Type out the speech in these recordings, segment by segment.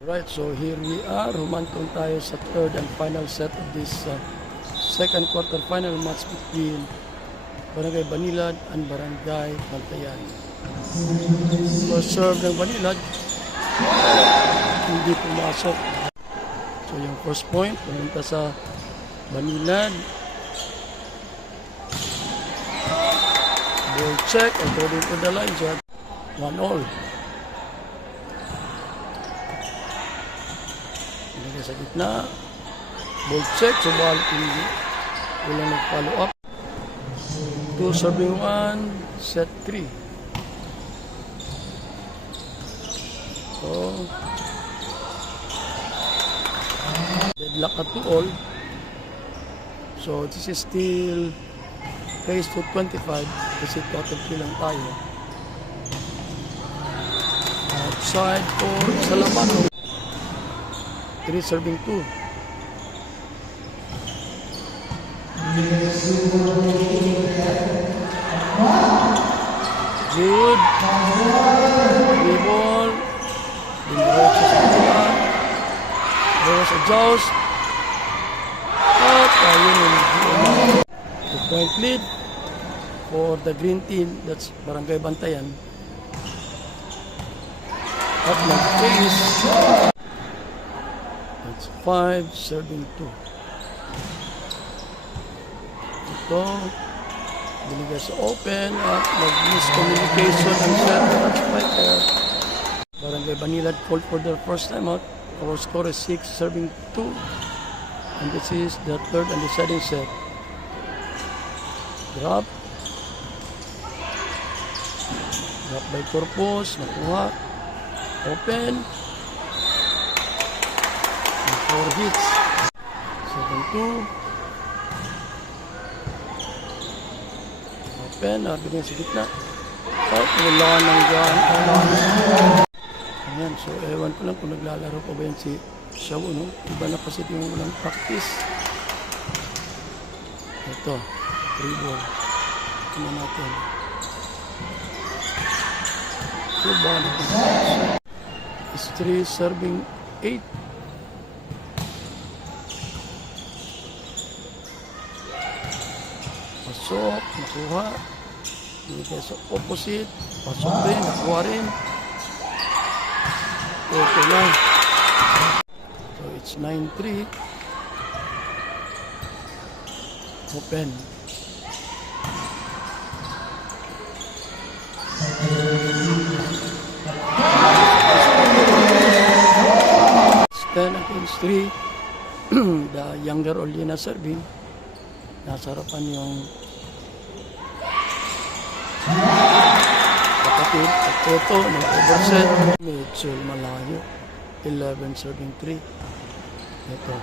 Right, so here we are. Humantong tayo sa third and final set of this second quarter final match between Barangay Banilad and Barangay Bantayan. First serve ng Banilad, hindi pumasok. So yung first point, pumunta sa Banilad. Ball check, according to the line, so 1-all. Hindi sa gitna. Ball check, so balik hindi. Walang nag-follow up. 2 serving 1, set 3. So, deadlock at 2-all. So, this is still race to 25 kasi total kill lang tayo. Outside for Salamano. 3 serving 2. Good. 3 ball. There was a joust. At ayun. 2-point lead for the green team. That's Barangay Bantayan. At nag-face. That's 5 serving 2. Ito. Binigay sa open at nag-miscommunication ang set at striker. Barangay Banilad called for their first time out. Our score is 6 serving 2. And this is the third and deciding set. Drop. Drop by Corpus. Nakuha. Open. 4 hits. 7-2. Open. Bigyan sa gitna. Wala nang dyan. Ayan. So, ewan ko lang kung naglalaro pa ba yan si Shaw, no? Iba na kasi yung walang practice. Ito. 3 ball. Ito natin. 2 ball. Is 3 serving 8. Pasok, nakuha. Binigay sa opposite. Pasok din, nakuha rin. Okay na. So it's 9-3. Open. It's 10 against 3. The younger Olina serving. Nasa harapan yung kapatid at Toto ng overset. Mitchell malayo. 11 serving 3. Ito.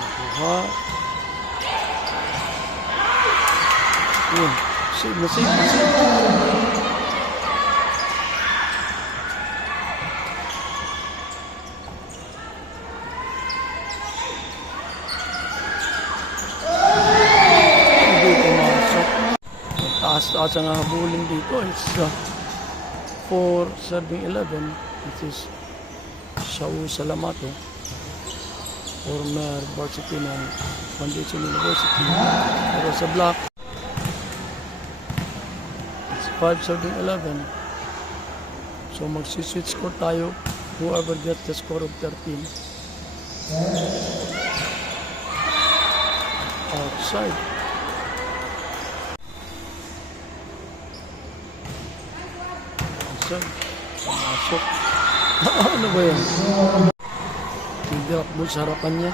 Nakuha. Yun. Save. Taas ang habulin dito. It's 4 serving 11. This is Shaw Salamato, former varsity ng Foundation University. Pero sa block, it's 5 serving 11. So magsiswitch score tayo. Whoever gets the score of 13. Outside. Masuk. Ano ba yan? Hindi ako sa harapan niya.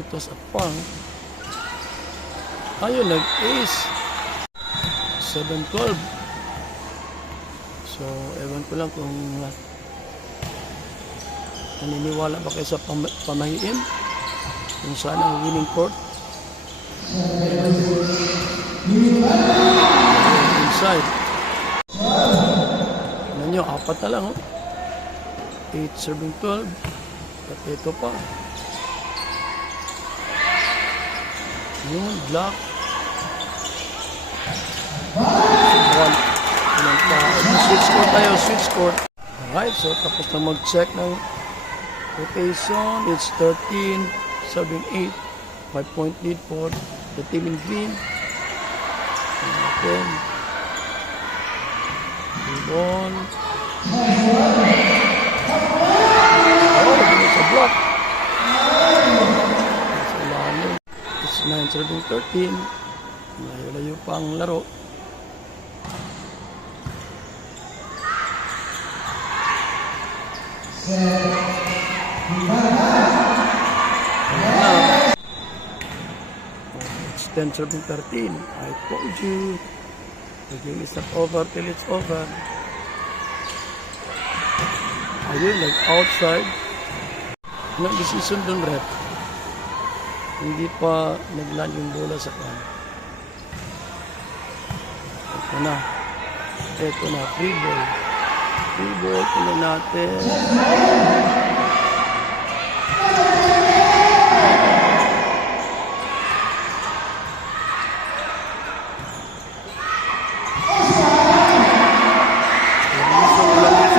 Ito sa pang. Ayun, nag-ace. 7-12. So, ewan ko lang kung naniniwala ba kayo sa pamahiin? Kung saan ang winning court? Inside. Nyo, 4 na lang, 8 serving 12. At ito pa. Yun, block. Switch court tayo, switch court. Alright, so tapos na mag-check ng rotation. It's 13, serving 8. 5-point lead for the team in green. Then, move on. Oh, it's a block. It's 9 serving 13. Layo-layo pa ang laro. It's 10 serving 13. I told you. The game is not over till it's over. Ayun, like outside. Nag-decision dun, rep. Hindi pa nagland yung bola sa kan. Ito na. Ito na, free ball. Free ball, ito natin.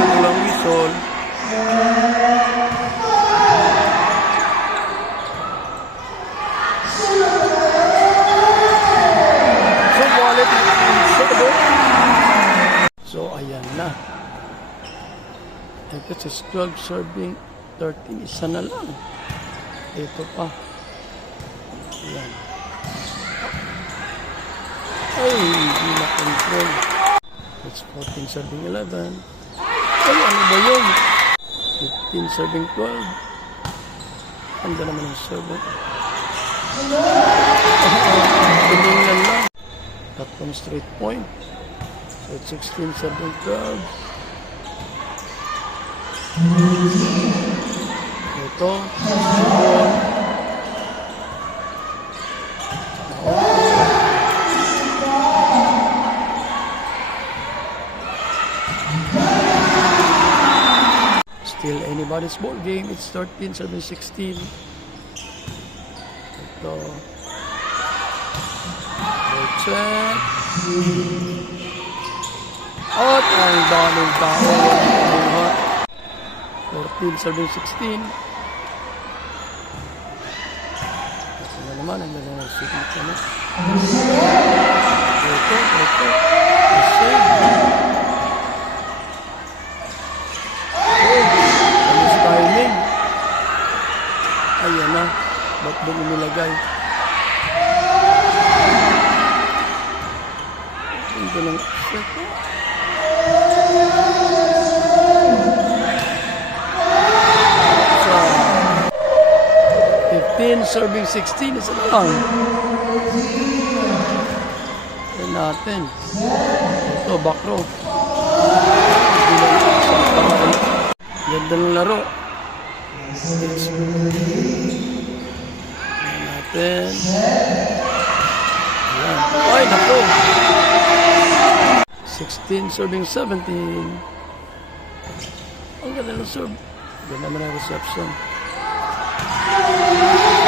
Walang whistle. So, ayan na. Ito is 12 serving 13. Isa na lang. Ito pa. Ayan. Ay, hindi na control. It's 14 serving 11. Ay, ano ba yun? 15 serving 12. Ang ganda naman ang serve. Tumingnan lang. Tatlong straight point. So, it's 16 serving 12. Ito. Still anybody's ball game. It's 13 serving 16. Ito. Check. At ang daming tao. 14 serving 16. Ito na naman. Ang ganda ng signal ka na. Ito. Save. Alis timing. Ayan na. Ba't doon inilagay? Ito lang. Ito. 15 serving 16 is lang. Ito natin. Ito, back row. Ganda ng laro. Ito natin. Ayan. Ay, naku. 16 serving 17. Ang ganda ng serve. Ganda naman ang reception.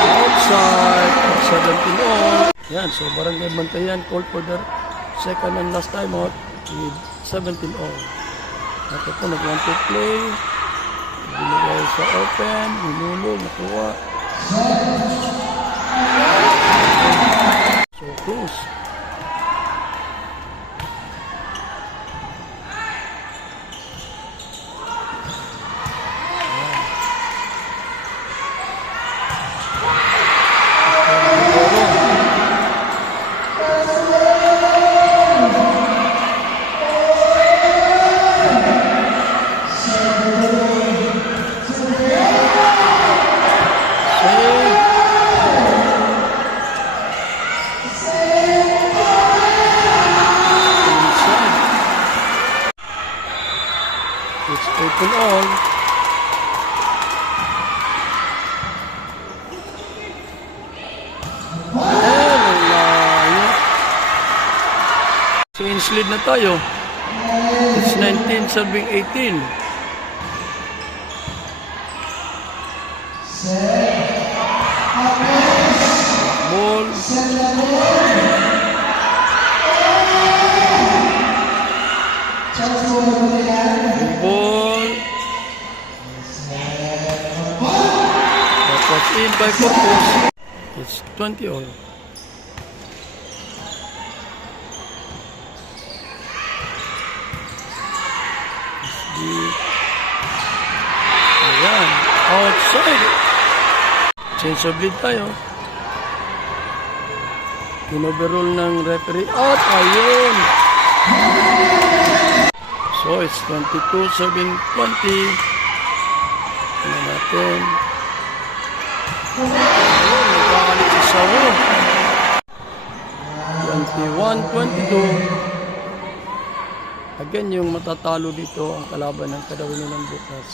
Outside. 17 all. Yan. So, Barangay Bantayan called for the second and last time out with 17 all. At ito, nag-1 to play. Binigay sa open. Hinulog. Nakuha. So, close. It's 18 all. So, in-slid na tayo. It's 19 serving 18. Ball. by Corpus. It's 20 all. Ayan. Outside. Change of lead tayo. Inoverall ng referee. At ayun. So, it's 22-7-20. Ano natin. Ayun, nagkakalit si Sawo. 21-22. Again, yung matatalo dito ang kalaban ng Kadawin ng bukas.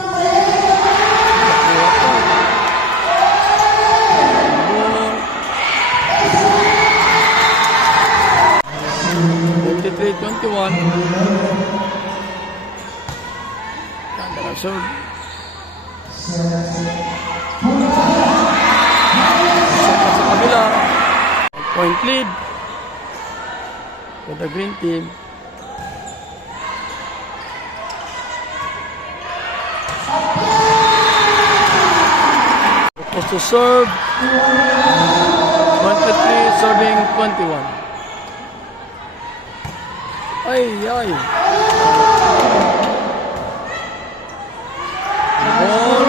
Nakuha pa. 23-21. Ganda na serve. Sa kabila. Point lead for the green team. Supposed to serve. 23 serving 21. Ay. Oh.